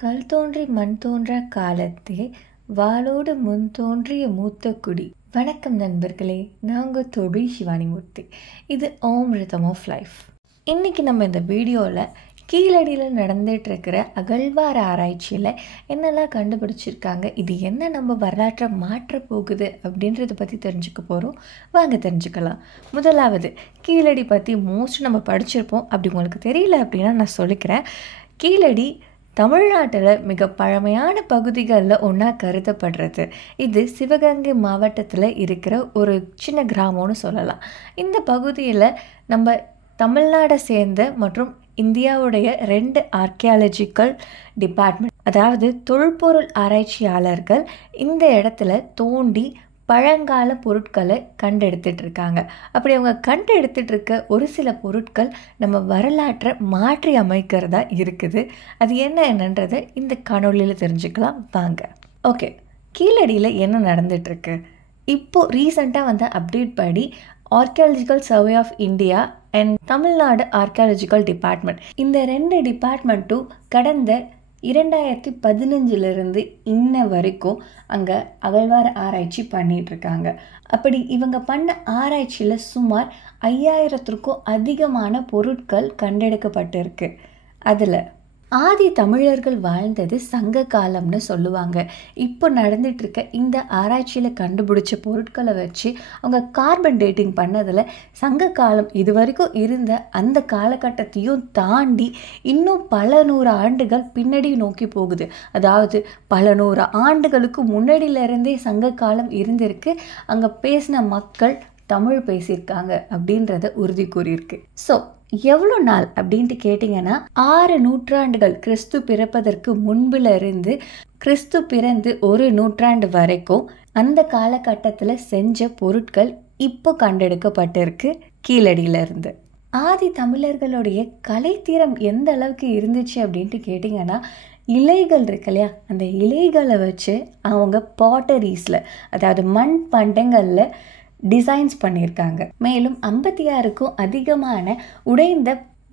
கல் தோன்றி மண் தோன்றா காலத்தே வாளோடு முன் தோன்றிய மூத்த குடி. வணக்கம் நண்பர்களே, நான் உங்கள் தோழி சிவானிமூர்த்தி. இது ஓம் ரிதம் ஆஃப் லைஃப். இன்றைக்கி நம்ம இந்த வீடியோவில் கீழடியில் நடந்துட்டு இருக்கிற அகழ்வார ஆராய்ச்சியில் என்னெல்லாம் கண்டுபிடிச்சிருக்காங்க, இது என்ன நம்ம வரலாற்றை மாற்ற போகுது அப்படின்றத பற்றி தெரிஞ்சுக்க போகிறோம். வாங்க தெரிஞ்சுக்கலாம். முதலாவது, கீழடி பற்றி மோஸ்ட் நம்ம படிச்சிருப்போம். அப்படி உங்களுக்கு தெரியல அப்படின்னா நான் சொல்லிக்கிறேன். கீழடி தமிழ்நாட்டில் மிக பழமையான பகுதிகளில் ஒன்றா கருதப்படுறது. இது சிவகங்கை மாவட்டத்தில் இருக்கிற ஒரு சின்ன கிராமம்னு சொல்லலாம். இந்த பகுதியில் நம்ம தமிழ்நாடை சேர்ந்த மற்றும் இந்தியாவுடைய 2 ஆர்கியாலஜிக்கல் டிபார்ட்மெண்ட், அதாவது தொல்பொருள் ஆராய்ச்சியாளர்கள் இந்த இடத்துல தோண்டி பழங்கால பொருட்களை கண்டெடுத்துட்டு இருக்காங்க. அப்படி அவங்க கண்டெடுத்துட்டு இருக்க ஒரு சில பொருட்கள் நம்ம வரலாற்றை மாற்றி அமைக்கிறதா இருக்குது. அது என்னன்றதை இந்த காணொலியில் தெரிஞ்சுக்கலாம். வாங்க. ஓகே, கீழடியில் என்ன நடந்துட்டுருக்கு? இப்போது ரீசெண்டாக வந்த அப்டேட் படி archaeological survey of India and Tamil Nadu archaeological department, இந்த 2 டிபார்ட்மெண்ட்டும் கடந்த 2015 இன்ன வரைக்கும் அங்கே அகழ்வார ஆராய்ச்சி பண்ணிகிட்ருக்காங்க. அப்படி இவங்க பண்ண ஆராய்ச்சியில் சுமார் 5000க்கும் அதிகமான பொருட்கள் கண்டெடுக்கப்பட்டிருக்கு. அதில் ஆதி தமிழர்கள் வாழ்ந்தது சங்க காலம்னு சொல்லுவாங்க. இப்போ நடந்துகிட்ருக்க இந்த ஆராய்ச்சியில் கண்டுபிடிச்ச பொருட்களை வச்சு அவங்க கார்பன் டேட்டிங் பண்ணதில் சங்க காலம் இது வரைக்கும் இருந்த அந்த காலகட்டத்தையும் தாண்டி இன்னும் பல 100 ஆண்டுகள் பின்னாடி நோக்கி போகுது. அதாவது பல 100 ஆண்டுகளுக்கு முன்னாடியிலேருந்தே சங்க காலம் இருந்திருக்கு. அங்கே பேசின மக்கள் தமிழ் பேசியிருக்காங்க அப்படின்றத உறுதி கூறியிருக்கு. ஸோ எவ்வளோ நாள் அப்படின்ட்டு கேட்டிங்கன்னா 6 நூற்றாண்டுகள், கிறிஸ்து பிறப்பதற்கு முன்பில் இருந்து கிறிஸ்து பிறந்து 1 நூற்றாண்டு வரைக்கும் அந்த காலகட்டத்தில் செஞ்ச பொருட்கள் இப்போ கண்டெடுக்கப்பட்டிருக்கு கீழடியிலிருந்து. ஆதி தமிழர்களுடைய கலைத்திறம் எந்த அளவுக்கு இருந்துச்சு அப்படின்ட்டு கேட்டிங்கன்னா, இலைகள் இருக்கு இல்லையா, அந்த இலைகளை வச்சு அவங்க பாட்டரிஸில், அதாவது மண் பண்டங்களில் டிசைன்ஸ் பண்ணியிருக்காங்க. மேலும் 56க்கும் அதிகமான உடைந்த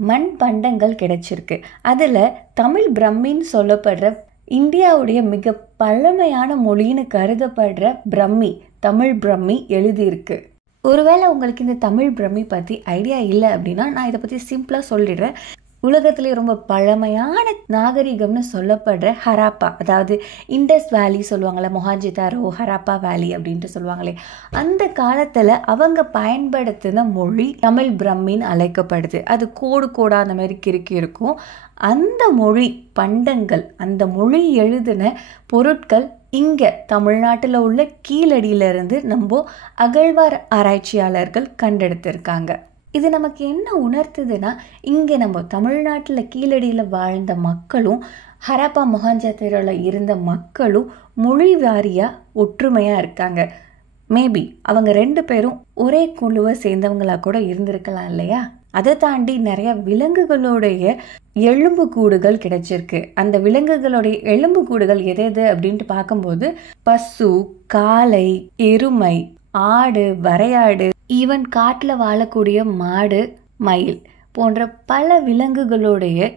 மண் பண்டங்கள் கிடைச்சிருக்கு. அதில் தமிழ் பிரம்மின்னு சொல்லப்படுற இந்தியாவுடைய மிக பழமையான மொழின்னு கருதப்படுற பிரம்மி, தமிழ் பிரம்மி எழுதியிருக்கு. ஒருவேளை உங்களுக்கு இந்த தமிழ் பிரம்மி பற்றி ஐடியா இல்லை அப்படின்னா நான் இதை பற்றி சிம்பிளாக சொல்லிடுறேன். உலகத்திலே ரொம்ப பழமையான நாகரிகம்னு சொல்லப்படுற ஹராப்பா, அதாவது இண்டஸ் வேலி சொல்லுவாங்களே, மொஹாஞ்சிதாரோ ஹராப்பா வேலி அப்படின்ட்டு சொல்லுவாங்களே, அந்த காலத்தில் அவங்க பயன்படுத்தின மொழி தமிழ் பிரம்மின்னு அழைக்கப்படுது. அது கோடு கோடாக அந்த மாதிரி கிறுக்கி இருக்கும். அந்த மொழி பண்டங்கள், அந்த மொழி எழுதின பொருட்கள் இங்கே தமிழ்நாட்டில் உள்ள கீழடியிலிருந்து நம்ம அகழ்வார் ஆராய்ச்சியாளர்கள் கண்டெடுத்திருக்காங்க. இது நமக்கு என்ன உணர்த்துதுன்னா, இங்கே நம்ம தமிழ்நாட்டில் கீழடியில் வாழ்ந்த மக்களும் ஹராப்பா மொஹஞ்சதாரோவில் இருந்த மக்களும் மொழி வாரியாக ஒற்றுமையாக இருக்காங்க. மேபி அவங்க 2 பேரும் ஒரே குழுவை சேர்ந்தவங்களாக கூட இருந்திருக்கலாம் இல்லையா? அதை தாண்டி நிறைய விலங்குகளுடைய எலும்பு கூடுகள் கிடைச்சிருக்கு. அந்த விலங்குகளுடைய எலும்பு கூடுகள் எது அப்படின்ட்டு பார்க்கும்போது பசு, காளை, எருமை, ஆடு, வரையாடு, ஈவன் காட்டில் வாழக்கூடிய மாடு, மயில் போன்ற பல விலங்குகளுடைய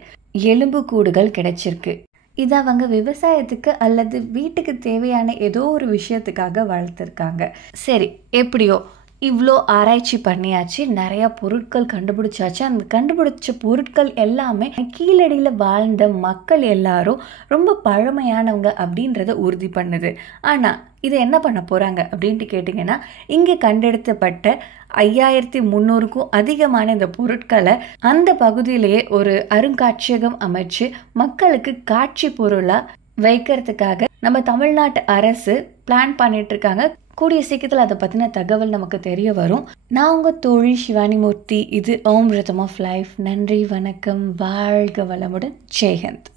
எலும்பு கூடுகள் கிடைச்சிருக்கு. இது அவங்க விவசாயத்துக்கு அல்லது வீட்டுக்கு தேவையான ஏதோ ஒரு விஷயத்துக்காக வளர்த்துருக்காங்க. சரி, எப்படியோ இவ்வளோ ஆராய்ச்சி பண்ணியாச்சு, நிறையா பொருட்கள் கண்டுபிடிச்சாச்சு. அந்த கண்டுபிடிச்ச பொருட்கள் எல்லாமே கீழடியில் வாழ்ந்த மக்கள் எல்லாரும் ரொம்ப பழமையானவங்க அப்படின்றத உறுதி பண்ணுது. ஆனால் இதை என்ன பண்ண போகிறாங்க அப்படின்ட்டு கேட்டிங்கன்னா, இங்கே கண்டெடுக்கப்பட்ட 5300க்கும் அதிகமான இந்த பொருட்களை அந்த பகுதியிலேயே ஒரு அருங்காட்சியகம் அமைச்சு மக்களுக்கு காட்சி பொருளாக வைக்கிறதுக்காக நம்ம தமிழ்நாட்டு அரசு பிளான் பண்ணிட்டு இருக்காங்க. கூடிய சீக்கிரத்தில் அதை பற்றின தகவல் நமக்கு தெரிய வரும். நான் உங்கள் தோழி சிவானிமூர்த்தி. இது ஓம் ரிதம் ஆஃப் லைஃப். நன்றி, வணக்கம், வாழ்க வளமுடன், ஜெய்ஹிந்த்.